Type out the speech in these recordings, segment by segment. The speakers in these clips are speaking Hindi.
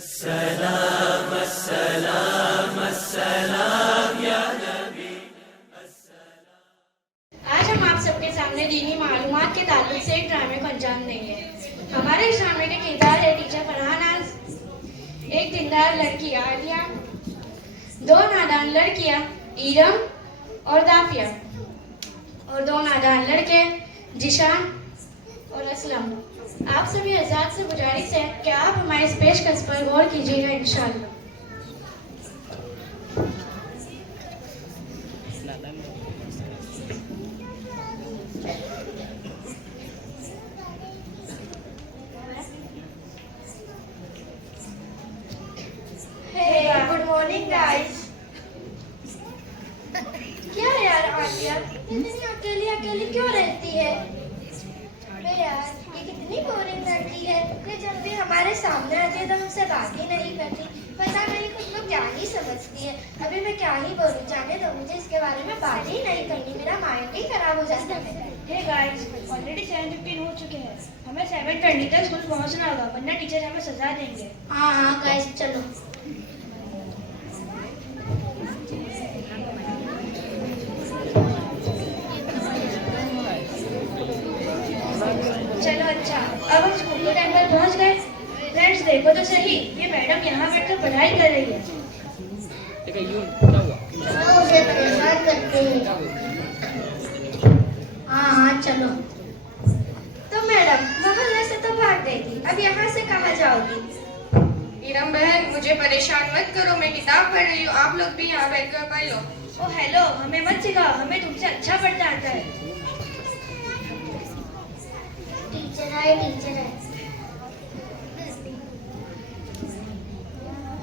अस्सलाम अस्सलाम अस्सलाम या नबी। आज हम आप सबके सामने दीनी मालूमात के ताल्लुक से एक ड्रामे को अंजाम देंगे। हमारे इस ड्रामे के किरदार है टीचर फरहान, एक दीनदार लड़की आलिया, दो नादान लड़कियां ईरम और दाफिया और दो नादान लड़के जिशान और असलम। आप सभी हज़रात से गुजारिश है कि आप हमारे इस पेशकश पर गौर कीजिएगा इंशाअल्लाह। Good morning guys. क्या यार आलिया इतनी अकेली अकेली क्यों रहती है? अरे यार ये कितनी बोरिंग लड़की है। ये जब भी हमारे सामने आती है तो हमसे बात ही नहीं करती। पता नहीं खुद को क्या ही समझती है। अभी मैं क्या ही बोलूं, जाने दो, मुझे इसके बारे में बात ही नहीं करनी। मेरा माइंड ही खराब हो जाता है। हे गाइस, ऑलरेडी 7:15 हो चुके हैं। हमें 7:20 तक स्कूल पहुंचना होगा, वरना टीचर हमें सजा देंगे। हाँ गाइस चलो। चलो अच्छा, अब हम स्कूल के टाइम पर पहुंच गए। फ्रेंड्स देखो तो सही, ये मैडम यहाँ बैठकर पढ़ाई कर रही है। उसे परेशान करते हैं। हाँ चलो। तो मैडम मोहल्ले से तो भाग गई थी, अब यहाँ से कहाँ जाओगी? ईरम बहन मुझे परेशान मत करो, मैं किताब पढ़ रही हूँ, आप लोग भी यहाँ बैठकर पढ़ लो। ओ हेलो, हमें मत सिखाओ, हमें तुमसे अच्छा पढ़ना आता है। टीचर है।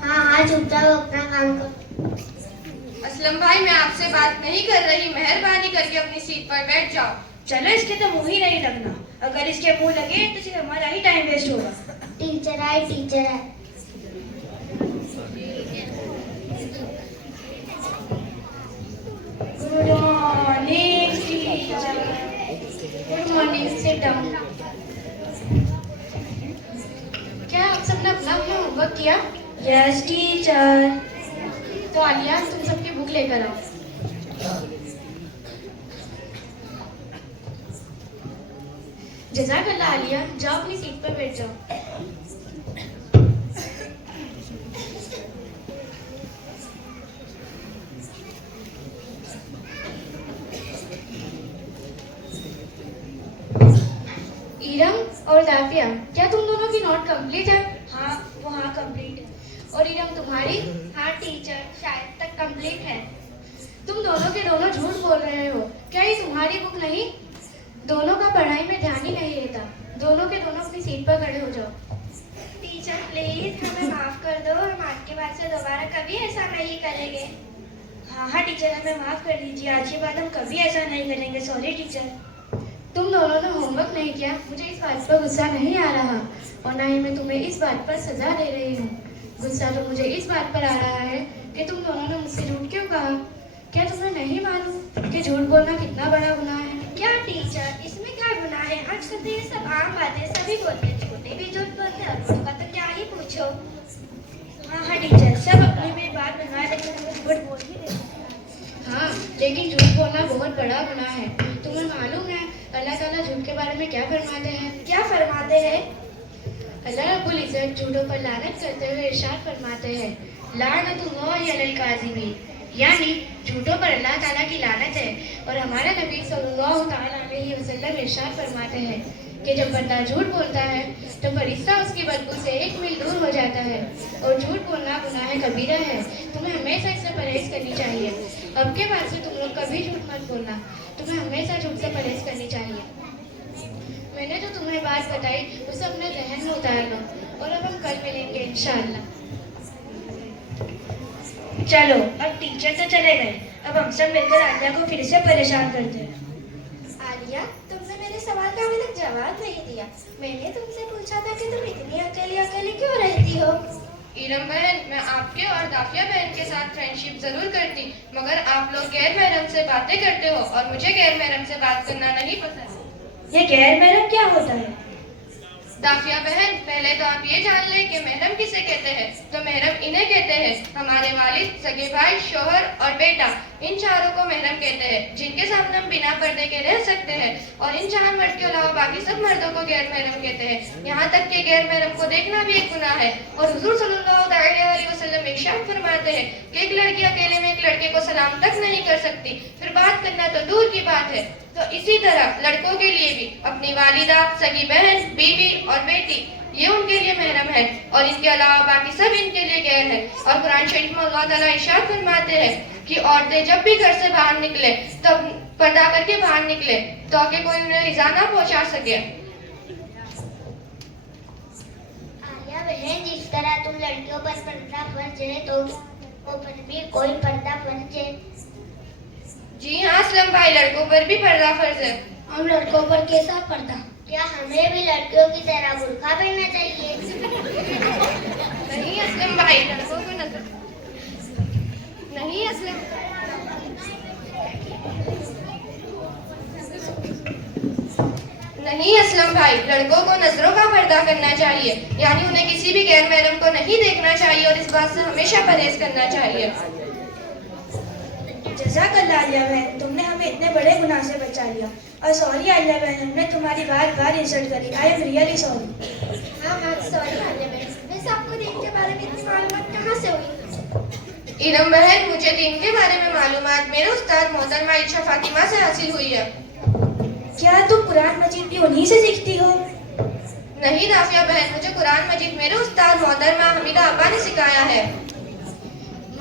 हाँ चुपचाप अपना काम करो। असलम भाई मैं आपसे बात नहीं कर रही, मेहरबानी करके अपनी सीट पर बैठ जाओ। चलो इसके तो मुंह ही नहीं लगना, अगर इसके मुंह लगे तो सिर्फ हमारा ही टाइम वेस्ट होगा। टीचर है। Good morning teacher. Good morning, sit down. क्या आप सबने अपना होमवर्क किया? Yes teacher. तो आलिया तुम सबकी बुक लेकर आओ। जज़ाकल्लाह आलिया, जाओ अपनी सीट पर बैठ जाओ। ईरम और दाफिया, क्या तुम दोनों की नोट कंप्लीट है? हाँ कंप्लीट है। और ईरम तुम्हारी? हाँ टीचर, शायद तक कंप्लीट है। तुम दोनों के दोनों झूठ बोल रहे हो। क्या ये तुम्हारी बुक नहीं? दोनों का पढ़ाई में ध्यान ही नहीं रहता। दोनों के दोनों अपनी सीट पर खड़े हो जाओ। टीचर प्लीज हमें माफ कर दो, हम आज के बाद से दोबारा कभी ऐसा नहीं करेंगे। हाँ टीचर, हमें माफ कर दीजिए, आज के बाद हम कभी ऐसा नहीं करेंगे। Sorry teacher. तुम दोनों ने होमवर्क नहीं किया, मुझे इस बात पर गुस्सा नहीं आ रहा और ना ही मैं तुम्हें इस बात पर सजा दे रही हूँ। गुस्सा तो मुझे इस बात पर आ रहा है कि तुम दोनों ने मुझसे झूठ क्यों कहा। क्या तुम्हें नहीं मालूम कि झूठ बोलना कितना बड़ा गुनाह है? क्या टीचर, इसमें क्या गुनाह है? आजकल तो ये सब आम बातें, सभी बोलते हैं, छोटे भी झूठ बोलते हैं और बड़ों का तो क्या ही पूछो। हाँ टीचर, सब अपनी में बात बना लेकिन झूठ बोल ही रहे हैं। हाँ, लेकिन झूठ बोलना बहुत बड़ा गुनाह है। तुम्हें मालूम है अल्लाह ताला झूठ के बारे में क्या फरमाते हैं? क्या फरमाते हैं? अल्लाह रब्बुल इज्जत झूठों पर लानत करते हुए इरशाद फरमाते हैं, लानतुल्लाहि अलल काज़िबीन, यानी झूठों पर अल्लाह ताला की लानत है। और हमारा नबी सल्लल्लाहु ताला अलैहि वसल्लम इरशाद फरमाते हैं कि जब बंदा झूठ बोलता है तो फरिश्ता उसकी बदबू से 1 मील दूर हो जाता है और झूठ बोलना गुनाह कबीरा है। तुम्हें हमेशा इससे परहेज करनी चाहिए। अब के बाद से तुम लोग कभी झूठ मत बोलना, तुम्हें हमेशा झूठ से परहेज करनी चाहिए। मैंने जो तुम्हें बात बताई उसे अपने जहन में उतार लो और अब हम कल मिलेंगे इंशाअल्लाह। चलो, अब टीचर तो चले गए, अब हम सब मिलकर आलिया को फिर से परेशान करते हैं। आलिया, तुमने मेरे सवाल का अभी तक जवाब नहीं दिया। मैंने तुमसे पूछा था कि तुम इतनी अकेली अकेली क्यों रहती हो? ईरम बहन मैं आपके और दाफिया बहन के साथ फ्रेंडशिप जरूर करती, मगर आप लोग गैर महरम से बातें करते हो और मुझे गैर महरम से बात करना नहीं पसंद। ये गैर महरम क्या होता है? दाफिया बहन पहले तो आप ये जान लें कि महरम किसे कहते हैं। सगे भाई, शोहर और बेटा, इन चारों को महरम कहते हैं, जिनके सामने हम बिना पर्दे के रह सकते हैं। और इन 4 मर्द के अलावा बाकी सब मर्दों को गैर महरम कहते हैं। यहाँ तक कि गैर महरम को देखना भी एक गुनाह है। और हुजूर सल्लल्लाहु अलैहि वसल्लम इरशाद फरमाते हैं कि एक लड़की अकेले में एक लड़के को सलाम तक नहीं कर सकती, फिर बात करना तो दूर की बात है। तो इसी तरह लड़कों के लिए भी अपनी वालिदा, सगी बहन, बीवी और बेटी, ये उनके लिए महरम है, और इनके अलावा बाकी सब इनके लिए गैर है। और कुरान शरीफ में अल्लाह ताला इरशाद फरमाते हैं कि औरतें जब भी घर से बाहर निकले तब पर्दा करके बाहर निकले, ताकि कोई उन्हें इजा ना पहुंचा सके। आलिया बहन, जिस तरह तुम लड़कियों पर पर्दा फर्ज है तो लड़कों पर भी कोई पर्दा फर्ज है? जी हाँ असलम भाई, लड़कों पर भी पर्दा फर्ज है। और लड़कों पर कैसा पर्दा? क्या हमें भी लड़कियों की तरह बुर्का पहनना चाहिए? नहीं असलम भाई, लड़कों को नजर नहीं असलम नहीं असलम भाई, लड़कों को नजरों का पर्दा करना चाहिए, यानी उन्हें किसी भी गैर महरम को नहीं देखना चाहिए और इस बात से हमेशा परहेज करना चाहिए। जज़ाकल्लाह आलिया बहन, तुमने हमें इतने बड़े गुनाह से बचा लिया। और सॉरी आलिया बहन, हमने तुम्हारी बार इंसल्ट करी। I am really sorry. हाँ सॉरी आलिया बहन। वैसे आपको दीन के बारे में इतनी मालूमात कहाँ से हुई? इरम बहन, मुझे दीन के बारे में मालूमात मेरे उस्ताद मोहतरमा आयशा फातिमा से हासिल हुई है। क्या तुम कुरान मजीद भी उन्हीं से सीखती हो? नहीं दाफिया बहन, मुझे कुरान मजीद मेरे उस्ताद मोहतरमा हमीदा अब्बा ने सिखाया है।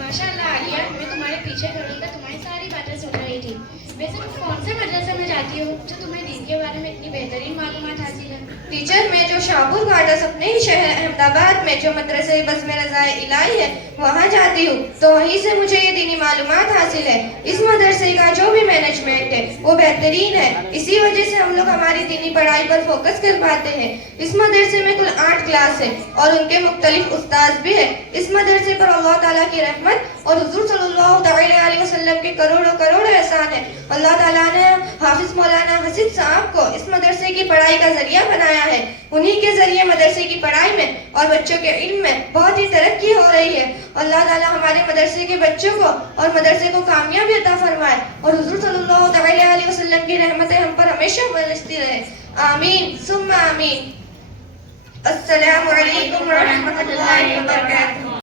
माशाल्लाह आलिया, मैं तुम्हारे पीछे खड़ी होकर तुम्हारी सारी बातें सुन रही थी। वैसे तुम कौन से मदरसे में जाती हो जो तुम्हें दीन के बारे में इतनी बेहतरीन मालूमात हासिल है? टीचर, मैं जो शाहपुर घाटा अपने ही शहर अहमदाबाद में जो मदरसे बज़्म रज़ाए इलाही है वहाँ जाती हूँ, तो वहीं से मुझे ये दीनी मालूमात हासिल है। इस मदरसे का जो भी मैनेजमेंट है वो बेहतरीन है, इसी वजह से हम लोग हमारी दीनी पढ़ाई पर फोकस कर पाते हैं। इस मदरसे में कुल 8 क्लास है और उनके मुख्तलिफ उस्ताद भी है। इस मदरसे पर अल्लाह ताला की रहमत और हुजूर सल्लल्लाहु अलैहि वसल्लम के करोड़ों एहसान है। अल्लाह ताला ने हाफिज मौलाना हसीब साहब को इस मदरसे की पढ़ाई का जरिया बनाया है। उन्हीं के जरिए मदरसे की पढ़ाई में और बच्चों के इल्म में बहुत ही तरक्की हो रही है। अल्लाह ताला हमारे मदरसे के बच्चों को और मदरसे को कामयाबी अता फरमाए और हुजूर सल्लल्लाहु अलैहि वसल्लम की रहमतें हम पर हमेशा बरसती रहे। आमीन सुम्मा आमीन। अस्सलामु अलैकुम व रहमतुल्लाहि व बरकातुहू।